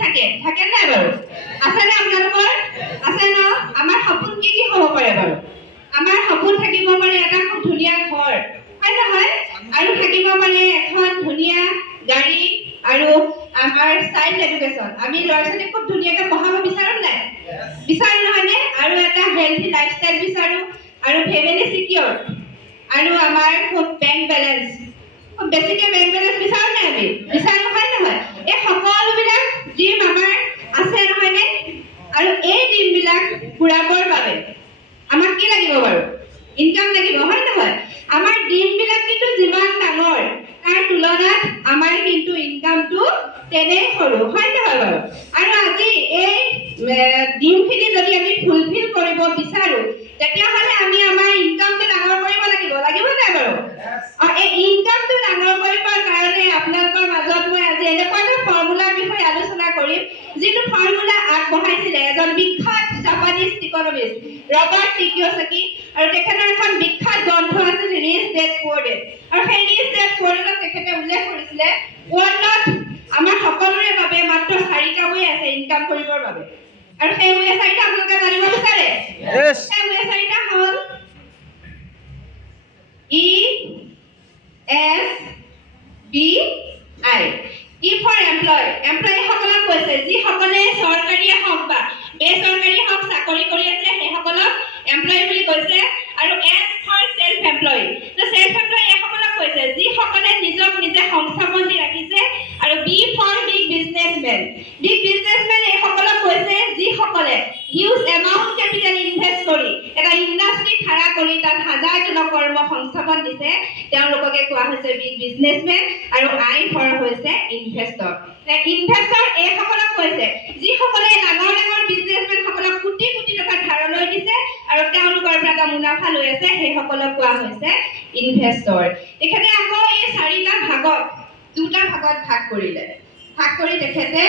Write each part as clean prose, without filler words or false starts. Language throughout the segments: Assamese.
থাকে থাকে নাই বাৰু আছেনে আপোনালোকৰ আছে ন আমাৰ সপোন কি হ'ব পাৰে বাৰু আমাৰ সপোন থাকিব পাৰে এটা খুব ধুনীয়া ঘৰ হয় নহয় আৰু থাকিব পাৰে এখন ধুনীয়া গাড়ী আৰু আমাৰ চাইল্ড এডুকেশ্যন আমি ল'ৰা ছোৱালীক খুব ধুনীয়াকৈ পঢ়াব বিচাৰোঁ নাই বিচাৰোঁ নহয়নে আৰু এটা হেল্থি লাইফষ্টাইল বিচাৰোঁ আৰু ফেমিলি চিকিউৰ আৰু আমাৰ খুব বেংক বেলেঞ্চ খুব বেছিকৈ বেংক বেলেঞ্চ বিচাৰোঁ নাই আমি বিচাৰোঁ হয় নহয় এই সকলোবিলাক ড্ৰিম আমাৰ আছে নহয়নে আৰু এই ড্ৰিমবিলাক পূৰাবৰ বাবে আমাক কি লাগিব বাৰু ইনকাম লাগিব হয় নহয় আমাৰ ড্ৰিমবিলাক কিন্তু যিমান ডাঙৰ তাৰ তুলনাত আমাৰ কিন্তু ইনকামটো তেনেই সৰু হয় নহয় বাৰু আৰু আজি এই ড্ৰিমখিনি যদি আমি ফুলফিল কৰিব বিচাৰোঁ তেতিয়াহ'লে আমি আমাৰ ইনকামটো ডাঙৰ কৰিব লাগিব নাই বাৰু এই ইনকামটো ডাঙৰ কৰিবৰ কাৰণে আপোনালোকৰ মাজত মই আজি এনেকুৱা এটা ফৰ্মুলাৰ বিষয়ে আলোচনা কৰিম যিটো ফৰ্মুলা আগবঢ়াইছিলে এজন বিখ্যাত জাপানীজ ইকনমিষ্ট ৰবাৰ্ট টি কিয়সাকি আৰু তেখেতৰ এখন বিখ্যাত গ্ৰন্থ আছিল ৰিচ ডেড পুৱাৰ ডেড আৰু সেই ৰিচ ডেড পুৱাৰ ডেডত তেখেতে উল্লেখ কৰিছিলে ৱৰ্ল্ডত আমাৰ সকলোৰে বাবে মাত্ৰ 4টা ৱে আছে ইনকাম কৰিবৰ বাবে আৰু সেই ৱে 4টা আপোনালোকে জানিব বিচাৰে সেই ৱে 4টা হ'ল ESBI ই ফৰ এমপ্লয় সকলক কৈছে যিসকলে চৰকাৰীয়ে হওক বা বেচৰকাৰী হওক চাকৰি কৰি আছে সেইসকলক এমপ্লয় বুলি কৈছে আৰু এছ ফৰ সেলফ এমপ্লয় এইসকলক কৈছে যিসকলে নিজক নিজে সংস্থাপন দি ৰাখিছে আৰু বি ফৰ বিগ বিজনেছমেন এইসকলক কৈছে যিসকলে হিউজ এমাউণ্ট কেপিটেল ইনভেষ্ট কৰি এটা ইণ্ডাষ্ট্ৰি খাৰা কৰি তাত হাজাৰজনক কৰ্ম সংস্থাপন দিছে তেওঁলোককে কোৱা হৈছে বিগ বিজনেছমেন আৰু আই ফৰ হৈছে ইনভেষ্টৰ এইসকলক কৈছে যিসকলে ডাঙৰ বিজনেছমেন সকলক কোটি কোটি টকা ধাৰলৈ দিছে আৰু তেওঁলোকৰ পৰা এটা মুনাফা লৈ আছে সেইসকলক কোৱা হৈছে ইনভেষ্টৰ তেখেতে আকৌ এই 4টা ভাগত 2টা ভাগত ভাগ কৰি তেখেতে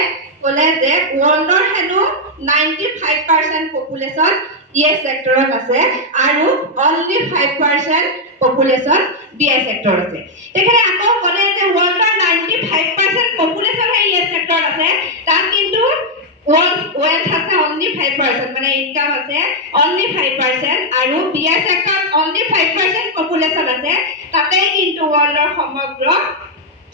ক'লে যে ৱৰ্ল্ডৰ হেনো 95% পপুলেশ্যন ইএছ সেক্টৰত আছে আৰু অনলি 5% পপুলেশ্যন বিআই সেক্টৰ আছে তেখেতে আকৌ ক'লে যে ৱৰ্ল্ডৰ 95% পপুলেশ্যন ইএছ সেক্টৰত আছে তাত কিন্তু wealth আছে only 5% মানে ইনকাম আছে only 5% আৰু বিআই সেক্টৰত only 5% পপুলেশ্যন আছে তাতে কিন্তু ৱৰ্ল্ডৰ সমগ্ৰ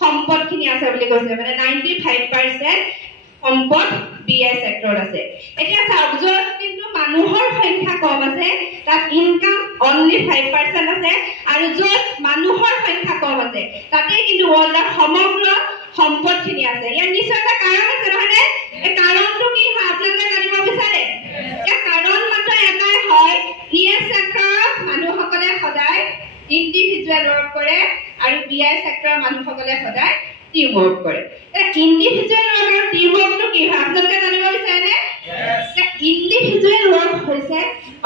সম্পদখিনি আছে বুলি কৈছে মানে 95% সম্পদ বিআই সেক্টৰত আছে এতিয়া চাওক য'ত কিন্তু মানুহৰ সংখ্যা কম আছে তাত ইনকাম only 5% আছে আৰু য'ত মানুহৰ সংখ্যা কম আছে তাতে কিন্তু ৱৰ্ল্ডৰ সমগ্ৰ সম্পদখিনি আছে ইয়াৰ নিশ্চয় এটা কাৰণ আছে নহয়নে এই কাৰণটো কি হয় আপোনালোকে জানিব বিচাৰে এই কাৰণ মাত্ৰ এটাই হয় ইএছ সেক্টৰৰ মানুহসকলে সদায় ইণ্ডিভিজুৱেল ৱৰ্ক কৰে আৰু বিআই সেক্টৰৰ মানুহসকলে সদায় টিম ৱৰ্ক কৰে ইণ্ডিভিজুৱেল ৱৰ্ক আৰু টিম ৱৰ্কটো কি হয় আপোনালোকে জানিব বিচাৰেনে ইণ্ডিভিজুৱেল ৱৰ্ক হৈছে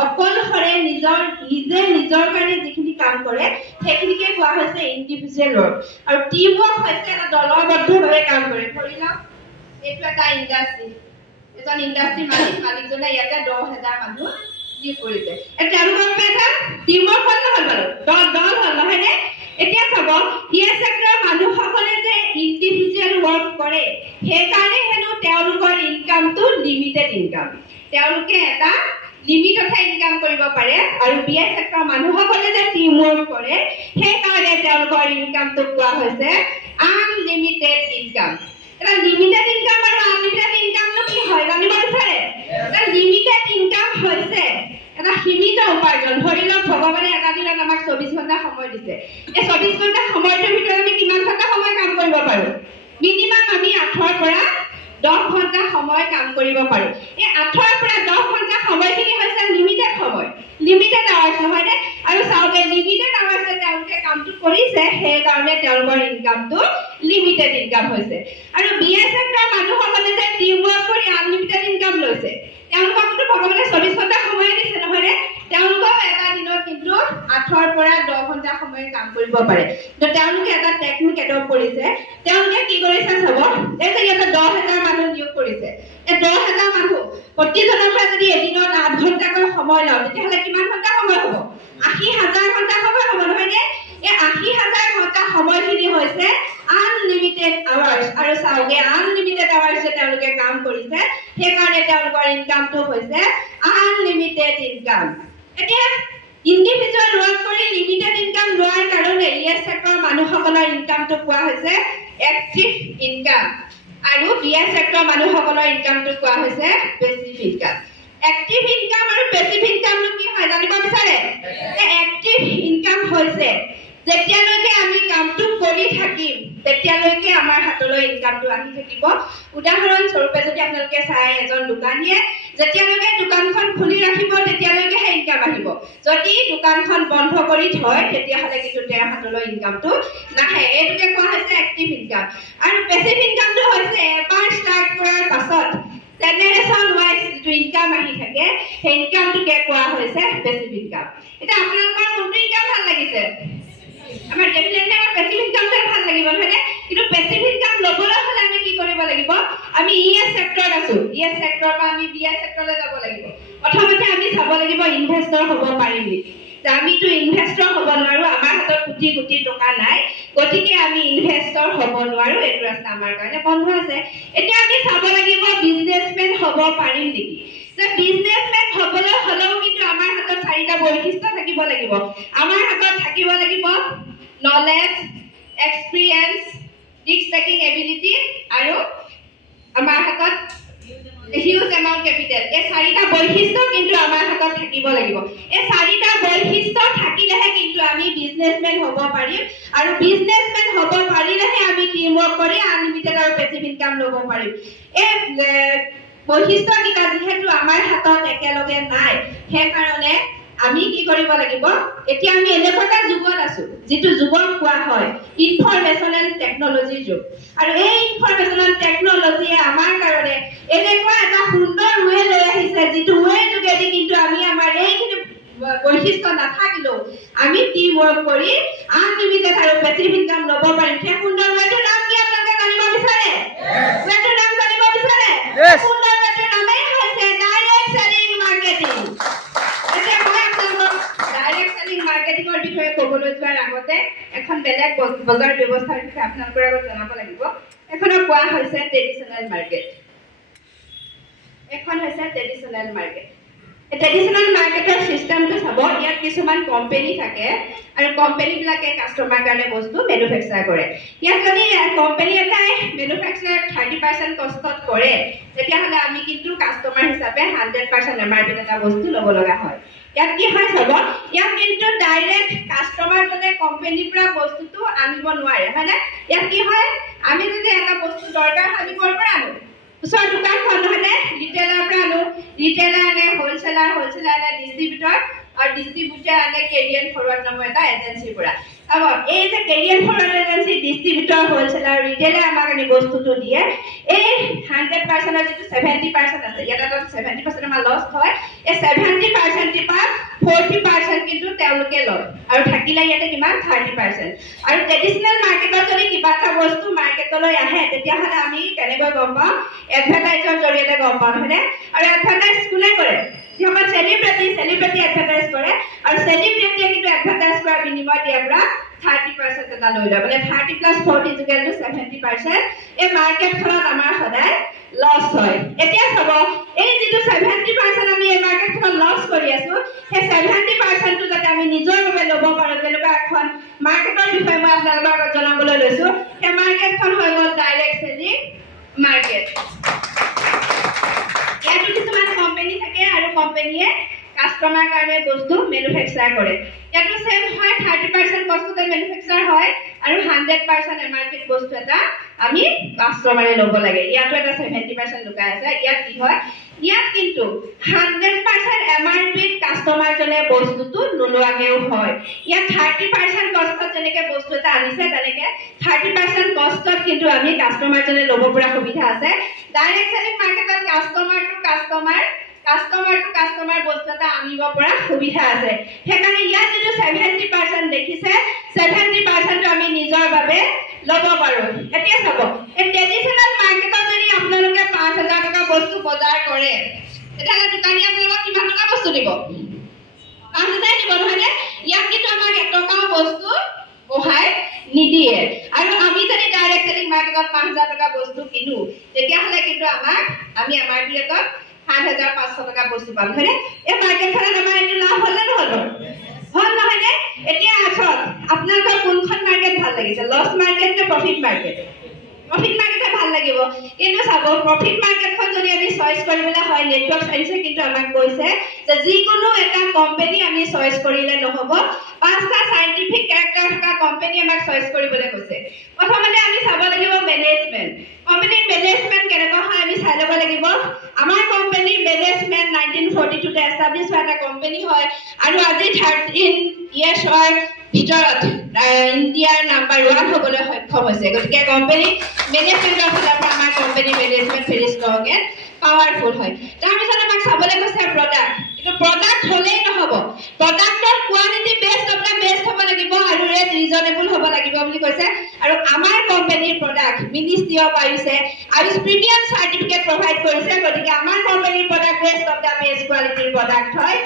অকলশৰে নিজৰ কাৰণে যিখিনি কাম কৰে সেইখিনিকে কোৱা হৈছে ইণ্ডিভিজুৱেল ৱৰ্ক আৰু টিম ৱৰ্ক হৈছে এটা দলবদ্ধভাৱে কাম কৰে ধৰি লওক এইটো এটা ইণ্ডাষ্ট্ৰি এজন ইণ্ডাষ্ট্ৰি মালিকজনে ইয়াতে 10,000 মানুহ নিয়োগ কৰিছে তেওঁলোকৰ এটা টিম ৱৰ্ক হ'ল নহয় বাৰু দল হ'ল নহয়নে এতিয়া চাব ইএছ সেক্টৰৰ মানুহসকলে যে ইণ্ডিভিজুৱেল ৱৰ্ক কৰে সেইকাৰণে হেনো তেওঁলোকৰ ইনকামটো লিমিটেড ইনকাম তেওঁলোকে এটা লিমিটতহে ইনকাম কৰিব পাৰে আৰু বিআই সেক্টৰৰ মানুহসকলে যে টিম ৱৰ্ক কৰে সেইকাৰণে তেওঁলোকৰ ইনকামটো কোৱা হৈছে আনলিমিটেড ইনকাম এটা লিমিটেড ইনকাম আৰু আনলিমিটেড ইনকামটো কি হয় জানিব বিচাৰে এটা লিমিটেড ইনকাম হৈছে এটা সীমিত উপাৰ্জন ধৰি লওক ভগৱানে এটা দিনত আমাক 24 ঘণ্টা সময় দিছে এই 24 ঘণ্টা সময়টোৰ ভিতৰত আমি কিমান ঘণ্টা সময় কাম কৰিব পাৰোঁ মিনিমাম আমি 8ৰ পৰা 10 ঘণ্টা সময় কাম কৰিব পাৰোঁ এই 8ৰ পৰা 10 ঘণ্টা সময়খিনি হৈছে লিমিটেড সময় লিমিটেড আৱাৰ্ছ নহয়নে আৰু চাওঁতে লিমিটেড আৱাৰ্ছে তেওঁলোকে কামটো কৰিছে সেইকাৰণে তেওঁলোকৰ ইনকামটো লিমিটেড ইনকাম হৈছে আৰু বিআই সেক্টৰৰ মানুহসকলে যে টিম ৱৰ্ক কৰি আনলিমিটেড ইনকাম লৈছে তেওঁলোককতো ভগৱানে 24 ঘণ্টা সময় দিছে নহয়নে তেওঁলোকক এটা দিনত কিন্তু 8ৰ পৰা 10 ঘণ্টা সময় কাম কৰিব পাৰে তো তেওঁলোকে এটা টেকনিক এডপ্ট কৰিছে তেওঁলোকে কি কৰিছে চাব এই যে ইয়াতে 10,000 মানুহ নিয়োগ কৰিছে এই 10,000 মানুহ প্ৰতিজনৰ পৰা যদি এদিনত 8 ঘণ্টাকৈ সময় লওঁ তেতিয়াহ'লে কিমান ঘণ্টা সময় হ'ব 80,000 ঘণ্টা সময় হ'ব নহয়নে এই ৮০,০০০ ঘণ্টা সময়খিনি হৈছে আনলিমিটেড আৱাৰ্ছ আৰু চাওকে আনলিমিটেড আৱাৰ্ছ তেওঁলোকে কাম কৰিছে সেইকাৰণে তেওঁলোকৰ ইনকামটো হৈছে আনলিমিটেড ইনকাম এতিয়া ইণ্ডিভিজুৱেল ৱৰ্ক কৰি লিমিটেড ইনকাম লোৱাৰ কাৰণে ইএছ ছেক্টৰৰ মানুহসকলৰ ইনকামটো কোৱা হৈছে এক্টিভ ইনকাম আৰু বিএছ ছেক্টৰৰ মানুহসকলৰ ইনকামটো কোৱা হৈছে পেছিভ ইনকাম এক্টিভ ইনকাম আৰু পেছিভ ইনকামটো কি হয় জানিব বিচাৰে এক্টিভ ইনকাম হৈছে যেতিয়ালৈকে আমি কামটো কৰি থাকিম তেতিয়ালৈকে আমাৰ হাতলৈ ইনকামটো আহি থাকিব উদাহৰণস্বৰূপে যদি আপোনালোকে চাই এজন দোকানীয়ে যেতিয়ালৈকে দোকানখন খুলি ৰাখিব তেতিয়ালৈকেহে ইনকাম আহিব যদি দোকানখন বন্ধ কৰি থয় তেতিয়াহ'লে কিন্তু তেওঁৰ হাতলৈ ইনকামটো নাহে এইটোকে কোৱা হৈছে এক্টিভ ইনকাম আৰু পেছিভ ইনকামটো হৈছে এবাৰ ষ্টাৰ্ট কৰাৰ পাছত জেনেৰেশ্যন ৱাইজ যিটো ইনকাম আহি থাকে সেই ইনকামটোকে কোৱা হৈছে পেছিভ ইনকাম এতিয়া আপোনালোকৰ কোনটো ইনকাম ভাল লাগিছে আমাৰ ডেফিনেটলি আমাৰ পেছিভ ইনকামটো ভাল লাগিব নহয়নে কিন্তু পেছিভ ইনকাম ল'বলৈ হ'লে আমি কি কৰিব লাগিব আমি ইএছ ছেক্টৰত আছো ইএছ ছেক্টৰৰ পৰা আমি বিএছ ছেক্টৰলৈ যাব লাগিব প্ৰথমতে আমি চাব লাগিব ইনভেষ্টৰ হ'ব পাৰিম নেকি যে আমিতো ইনভেষ্টৰ হ'ব নোৱাৰো আমাৰ হাতত কোটি কোটি টকা নাই গতিকে আমি ইনভেষ্টৰ হ'ব নোৱাৰো এইটো ৰাস্তা আমাৰ কাৰণে বন্ধ আছে এতিয়া আমি চাব লাগিব বিজনেছমেন হ'ব পাৰিম নেকি যে বিজনেছমেন হ'বলৈ হ'লেও কিন্তু আমাৰ হাতত চাৰিটা বৈশিষ্ট্য থাকিব লাগিব আমাৰ হাতত থাকিব লাগিব knowledge experience risk taking ability আৰু আমাৰ হাতত হিউজ এমাউন্ট কেপিটেল এই চাৰিটা বৈশিষ্ট্য কিন্তু আমাৰ হাতত থাকিব লাগিব এই চাৰিটা বৈশিষ্ট্য থাকিলেহে কিন্তু আমি বিজনেছমেন হ'ব পাৰিম আৰু বিজনেছমেন হ'ব পাৰিলেহে আমি টিম ৱৰ্ক কৰি আনলিমিটেড আৰু পেছিভ ইনকাম ল'ব পাৰিম এই বৈশিষ্ট্যকেইটা যিহেতু আমাৰ হাতত একেলগে নাই সেইকাৰণে আমি কি কৰিব লাগিব এতিয়া আমি এনেকুৱা এটা যুগত আছো যিটো যুগক কোৱা হয় ইনফৰমেশ্যন এণ্ড টেকনলজিৰ যুগ আৰু এই ইনফৰমেশ্যন এণ্ড টেকনলজিয়ে আমাৰ কাৰণে এনেকুৱা এটা সুন্দৰ ৱে লৈ আহিছে যিটো ৱে যোগেদি কিন্তু আমি আমাৰ এইখিনি বৈশিষ্ট্য নাথাকিলেও আমি টিম ৱৰ্ক কৰি আনলিমিটেড আৰু পেছিভ ইনকাম ল'ব পাৰিম সেই সুন্দৰ ৱেটোৰ নাম কি আপোনালোকে জানিব বিচাৰে ৱেটোৰ নাম জানিব বিচাৰে সুন্দৰ ৱেটোৰ নামেই হৈছে ডাইৰেক্ট চেলিং মাৰ্কেটিং এতিয়া মই আপোনালোকক ডাইৰেক্ট চেলিং মাৰ্কেটিঙৰ বিষয়ে ক'বলৈ যোৱাৰ আগতে এখন বেলেগ বজাৰ ব্যৱস্থাৰ বিষয়ে আপোনালোকৰ আগত জনাব লাগিব এখনক কোৱা হৈছে ট্ৰেডিশ্যনেল মাৰ্কেট এখন হৈছে ট্ৰেডিশ্যনেল মাৰ্কেট ট্ৰেডিশ্যনেল মাৰ্কেটৰ চিষ্টেমটো চাব ইয়াত কিছুমান কোম্পানী থাকে আৰু কোম্পানীবিলাকে কাষ্টমাৰ কাৰণে বস্তু মেনুফেকচাৰ কৰে ইয়াত যদি কোম্পানী এটাই মেনুফেকচাৰ 30% কষ্টত কৰে তেতিয়াহ'লে আমি কিন্তু কাষ্টমাৰ হিচাপে 100% এমআৰপিত এটা বস্তু ল'ব লগা হয় ইয়াত কি হয় চাব ইয়াত কিন্তু ডাইৰেক্ট কাষ্টমাৰজনে কোম্পানীৰ পৰা বস্তুটো আনিব নোৱাৰে হয়নে ইয়াত কি হয় আমি যদি এটা বস্তু দৰকাৰ আমি ক'ৰ পৰা আনো ওচৰ দোকানখন নহয়নে ৰিটেইলাৰ পৰা আনো ৰিটেইলাৰ আনে হ'লচেলাৰ আনে ডিষ্ট্ৰিবিউটৰ আৰু ডিষ্ট্ৰিবিউটৰ আনে কেৰিয়ান ফৰৱাৰ্ড নামৰ এটা এজেঞ্চিৰ পৰা চাব এই যে কেৰিয়ান ফৰৱাৰ্ড এজেঞ্চি ডিষ্ট্ৰিবিউটৰ হ'লচেলাৰ ৰিটেইলাৰ আমাক আনি বস্তুটো দিয়ে এই 100%ৰ যিটো 70% আছে ইয়াত এটা 70% আমাৰ লছ হয় এই 70% পৰা 40% কিন্তু তেওঁলোকে লয় আৰু থাকিলে ইয়াতে কিমান 30% আৰু ট্ৰেডিশ্যনেল মাৰ্কেটত যদি কিবা এটা বস্তু মাৰ্কেটলৈ আহে তেতিয়াহ'লে আমি কেনেকৈ গম পাওঁ এডভাৰটাইজৰ জৰিয়তে গম পাওঁ হয়নে আৰু এডভাৰটাইজ কোনে কৰে যিসকল চেলিব্ৰিটি এডভাৰটাইজ কৰে আৰু চেলিব্ৰিটিয়ে কিন্তু এডভাৰটাইজ কৰাৰ বিনিময়ত ইয়াৰ পৰা 30% এটা লৈ লয় মানে 30 + 40 = 70% এই মাৰ্কেটখনত আমাৰ সদায় লছ হয় এতিয়া চাব এই যিটো 70% আমি এই মাৰ্কেটখনত লছ কৰি আছো সেই 70%টো যাতে আমি নিজৰ বাবে ল'ব পাৰোঁ তেনেকুৱা এখন মাৰ্কেটৰ বিষয়ে মই আপোনালোকৰ আগত জনাবলৈ লৈছো সেই মাৰ্কেটখন হৈ গ'ল ডাইৰেক্ট চেলিং মাৰ্কেট ইয়াতো কিছুমান কোম্পানী থাকে আৰু কোম্পানীয়ে কাষ্টমাৰ কাৰণে বস্তু মেনুফেকচাৰ কৰে ইয়াতো সেম হয় 30% বস্তুতে মেনুফেকচাৰ হয় আৰু 100% এমআৰপিত বস্তু এটা আমি কাষ্টমাৰে ল'ব লাগে ইয়াতো এটা 70% লুকাই আছে ইয়াত কি হয় ইয়াত কিন্তু 100% এমআৰপিত কাষ্টমাৰজনে বস্তুটো নোলোৱাগেও হয় ইয়াত 30% কষ্টত যেনেকে বস্তু এটা আনিছে তেনেকে 30% কষ্টত কিন্তু আমি কাষ্টমাৰজনে ল'ব পৰা সুবিধা আছে ডাইৰেক্ট চেলিং মাৰ্কেটত কাষ্টমাৰ টু কাষ্টমাৰ বস্তু এটা আনিব পৰা সুবিধা আছে সেইকাৰণে ইয়াত যিটো 70% দেখিছে 70% আমি নিজৰ বাবে ল'ব পাৰোঁ এতিয়া চাব এই ট্ৰেডিশ্যনেল মাৰ্কেটত যদি আপোনালোকে 5000 টকা বস্তু বজাৰ কৰে তেতিয়াহ'লে দোকানীয়ে আপোনালোকক কিমান টকা বস্তু দিব 5000 দিব নহয়নে ইয়াত কিন্তু আমাক 1 টকাও বস্তু বঢ়াই নিদিয়ে আৰু আমি যদি ডাইৰেক্ট সেলিং মাৰ্কেটত 5,000 টকা বস্তু কিনো তেতিয়াহ'লে কিন্তু আমি আমাৰ বিলাকত 7,500 টকা বস্তু পাম হয়নে এই মাৰ্কেটখনত আমাৰ এইটো লাভ হ'ল নে নহ'ল হ'ল নহয়নে এতিয়া আসক আপোনালোকৰ কোনখন মাৰ্কেট ভাল লাগিছে লছ মাৰ্কেট নে প্ৰফিট মাৰ্কেট প্ৰফিট মাৰ্কেটে ভাল লাগিব কিন্তু চাব প্ৰফিট মাৰ্কেটখন যদি আমি চইচ কৰিবলৈ হয় নেটৱৰ্ক চাইন্সে কিন্তু আমাক কৈছে যে যিকোনো এটা কোম্পানী আমি চইচ কৰিলে নহ'ব পাঁচটা সাইন্টিফিক ক্যাৰেক্টাৰ থকা কোম্পানী আমাক চইচ কৰিবলৈ কৈছে প্ৰথমতে আমি চাব লাগিব মেনেজমেন্ট কোম্পানীৰ মেনেজমেন্ট কেনেকুৱা হয় আমি চাই ল'ব লাগিব আমাৰ কোম্পানীৰ মেনেজমেন্ট 1942 তে এষ্টাব্লিছ হোৱা এটা কোম্পানী হয় আৰু আজি 13 ইয়াৰ্ছৰ ভিতৰত ইণ্ডিয়াৰ নাম্বাৰ 1 হ'বলৈ সক্ষম হৈছে গতিকে কোম্পানী মেনেজমেন্টৰ ফালৰ পৰা আমাৰ company management very strong and powerful হয় তাৰপিছত আমাক চাবলৈ কৈছে প্ৰডাক্ট কিন্তু প্ৰডাক্ট হ'লেই নহ'ব প্ৰডাক্টৰ কোৱালিটি বেষ্ট হ'ব লাগিব আৰু ৰেট ৰিজনেবল হ'ব লাগিব বুলি কৈছে আৰু আমাৰ কোম্পানীৰ product ministry of Ayush premium certificate provide কৰিছে গতিকে আমাৰ কোম্পানীৰ product best of the best কোৱালিটিৰ প্ৰডাক্ট হয়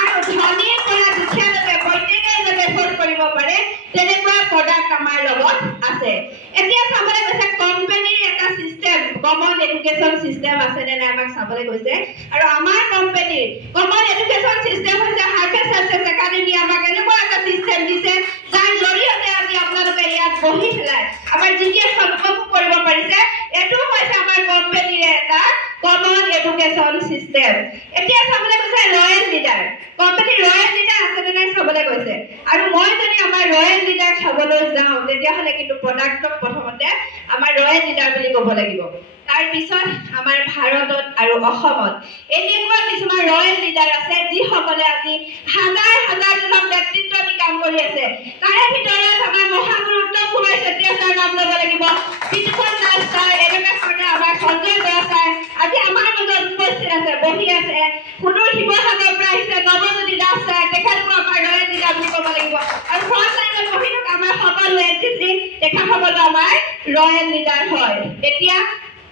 আৰু ধনীৰ পৰা দুখীয়ালৈকে প্ৰত্যেকেই যাতে এফৰ্ড কৰিব পাৰে তেনেকুৱা প্ৰডাক্ট আমাৰ লগত আছে এতিয়া চাবলৈ গৈছে কোম্পানীৰ এটা সিস্টেম কমন এডুকেশ্যন সিস্টেম আছে নে নাই আমাক চাবলৈ গৈছে আৰু আমাৰ কোম্পানীৰ কমন এডুকেশ্যন সিস্টেম হৈছে হাৰ্ভেষ্ট সাকসেছ একাডেমি আমাক এনেকুৱা এটা সিস্টেম দিছে যাৰ জৰিয়তে আজি আপোনালোকে ইয়াত বহি পেলাই আমাৰ জিজ্ঞাসা উপভোগ কৰিব পাৰিছে এইটো হৈছে আমাৰ কোম্পানীৰ এটা কমন এডুকেশ্যন সিস্টেম এতিয়া চাবলৈ গৈছে ৰয়েল লিডাৰ কোম্পানীৰ ৰয়েল লিডাৰ আছে নে নাই চাবলৈ গৈছে আৰু মই যদি আমাৰ ৰয়েল লিডাৰ চাবলৈ যাওঁ তেতিয়াহ'লে কিন্তু প্ৰডাক্টক প্ৰথমতে আমাৰ ৰয়েল লিডাৰ বুলি ক'ব লাগিব তাৰপিছত আমাৰ ভাৰতত আৰু অসমত এনেকুৱা কিছুমান ৰয়েল লিডাৰ আছে যিসকলে আজি হাজাৰ লোক নেতৃত্ব দি কাম কৰি আছে তাৰে ভিতৰত আমাৰ মহাগুৰু উত্তম কুমাৰ চেতিয়া ছাৰ নাম ল'ব লাগিব বিতুপন দাস ছাৰ এনেকুৱা ধৰণে আমাৰ সঞ্জয় বৰা ছাৰ আজি আমাৰ মাজত উপস্থিত আছে বহি আছে সুদূৰ শিৱসাগৰৰ পৰা আহিছে নৱজ্যোতি দাস ছাৰ তেখেতকো আমাৰ ৰয়েল লিডাৰ বুলি ক'ব লাগিব আৰু ফ্ৰণ্ট লাইনত বহি থকা আমাৰ সকলো এনচিচি তেখেতসকলো আমাৰ ৰয়েল লিডাৰ হয় এতিয়া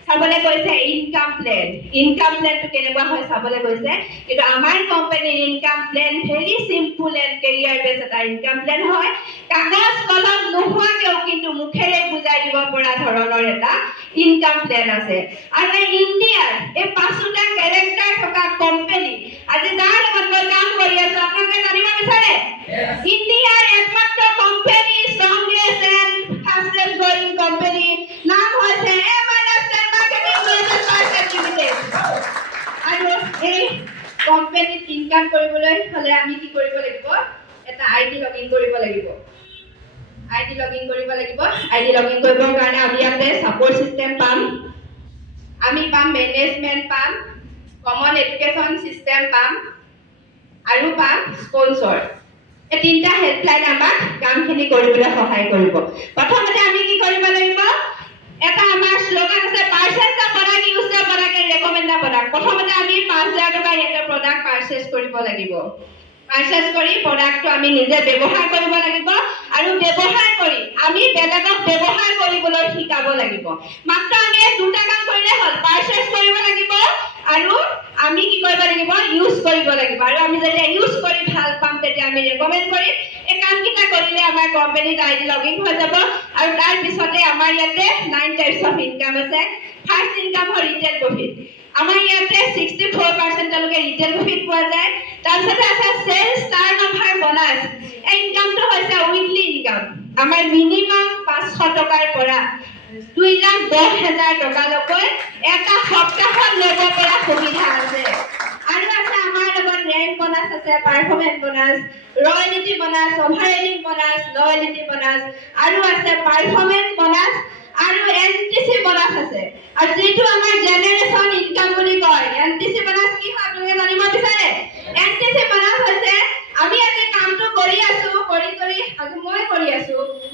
চাবলৈ গৈছে ইনকাম প্লেনটো কেনেকুৱা হয় চাবলৈ গৈছে কিন্তু আমাৰ কোম্পানীৰ income plan very simple and career বেছ এটা ইনকাম প্লেন হয় কাগজ কলম নোহোৱাকেও কিন্তু মুখেৰে বুজাই দিব পৰা ধৰণৰ এটা ইনকাম প্লেন আছে আৰু এই ইণ্ডিয়াৰ এই পাঁচটা কেৰেক্টাৰ থকা কোম্পানী আজি যাৰ লগত মই কাম কৰি আছো আপোনালোকে জানিব বিচাৰে ইণ্ডিয়াৰ একমাত্ৰ company strongest and fastest growing company নাম হৈছে আৰু এই কোম্পানীত ইনকাম কৰিবলৈ হ'লে আমি কি কৰিব লাগিব এটা আইডি লগইন কৰিব লাগিব আইডি লগইন কৰিবৰ কাৰণে আমি ইয়াতে সাপোৰ্ট সিস্টেম পাম আমি পাম মেনেজমেন্ট পাম কমন এডুকেশ্যন সিস্টেম পাম আৰু পাম স্পন্সৰ এই তিনটা হেল্পলাইন আমাক কামখিনি কৰিবলৈ সহায় কৰিব প্ৰথমতে আমি কি কৰিব লাগিব এটা আমাৰ শ্লোগান আছে purchase the product use the product and recommend the product প্ৰথমতে আমি 5,000 টকা ইয়াতে প্ৰডাক্ট পাৰচেজ কৰিব লাগিব পাৰচেজ কৰি প্ৰডাক্টটো আমি নিজে ব্যৱহাৰ কৰিব লাগিব আৰু ব্যৱহাৰ কৰি আমি বেলেগক ব্যৱহাৰ কৰিবলৈ শিকাব লাগিব মাত্ৰ আমি দুটা কাম কৰিলে হ'ল পাৰচেজ কৰিব লাগিব আৰু আমি কি কৰিব লাগিব ইউজ কৰিব লাগিব আৰু আমি যেতিয়া ইউজ কৰি ভাল পাম তেতিয়া আমি ৰেকমেণ্ড কৰিম এই কামকেইটা কৰিলে আমাৰ কোম্পানীত আইডি লগইন হৈ যাব আৰু তাৰ পিছতে আমাৰ ইয়াতে 9 টাইপছ অফ ইনকাম আছে ফাৰ্স্ট ইনকাম হয় ৰিটেল প্ৰফিট আমাৰ ইয়াতে 64% লৈকে ৰিটেল প্ৰফিট পোৱা যায় তাৰপিছতে আছে সেলছ টাৰ্নঅভাৰ বোনাছ এই ইনকামটো হৈছে উইকলি ইনকাম আমাৰ মিনিমাম 500 টকাৰ পৰা 2,10,000 টকালৈকে এটা সপ্তাহত ল'ব পৰা সুবিধা আছে আৰু আছে আমাৰ লগত ৰেংক বোনাছ আছে performance bonus royalty bonus overriding bonus loyalty bonus আৰু আছে পাৰফৰ্মেন্স বোনাছ আৰু এনটিসি বোনাছ আছে আৰু যেটো আমাৰ জেনাৰেশন ইনকাম বুলি কয় এনটিসি বোনাছ কি হয় আপোনালোকে জানিব বিচাৰে এনটিসি বোনাছ হৈছে আমি আজি কামটো কৰি আছো আজি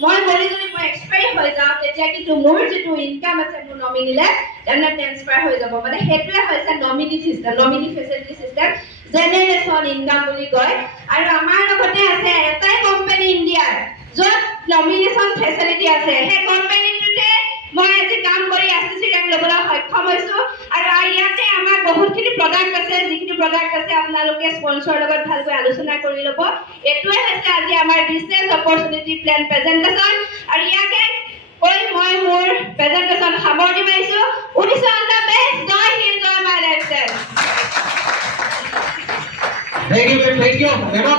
মই কৰি যদি মই এক্সপায়াৰ হৈ যাওঁ তেতিয়া কিন্তু মোৰ যেটো ইনকাম আছে মোৰ নমিনিলে তেনে ট্ৰান্সফাৰ হৈ যাব মানে হেতুৱে হৈছে nominee system nominee facility system generation income বুলি কয় আৰু আমাৰ লগতে আছে এটাই কোম্পানী ইণ্ডিয়াৰ য'ত নমিনেশন ফেসিলিটি আছে হে কোম্পানীটোতে মই আজি কাম কৰি এসটিসি ৰেংক ল'বলৈ সক্ষম হৈছো আৰু ইয়াতে আমাৰ বহুতখিনি প্ৰডাক্ট প্ৰডাক্ট আছে যিখিনি প্ৰডাক্ট আছে আপোনালোকে স্পন্সৰৰ লগত ভালকৈ আলোচনা কৰি ল'ব এটোৱে হৈছে আজি আমাৰ বিজনেছ অপৰচুনিটি প্লেন প্ৰেজেন্টেচন আৰু ইয়াকে কৈ মই মোৰ প্ৰেজেন্টেচন সামৰণি মাৰিছো উইশ অল দ্য বেষ্ট জয় হিন্দ জয় মাই লাইফষ্টাইল Thank you. এবার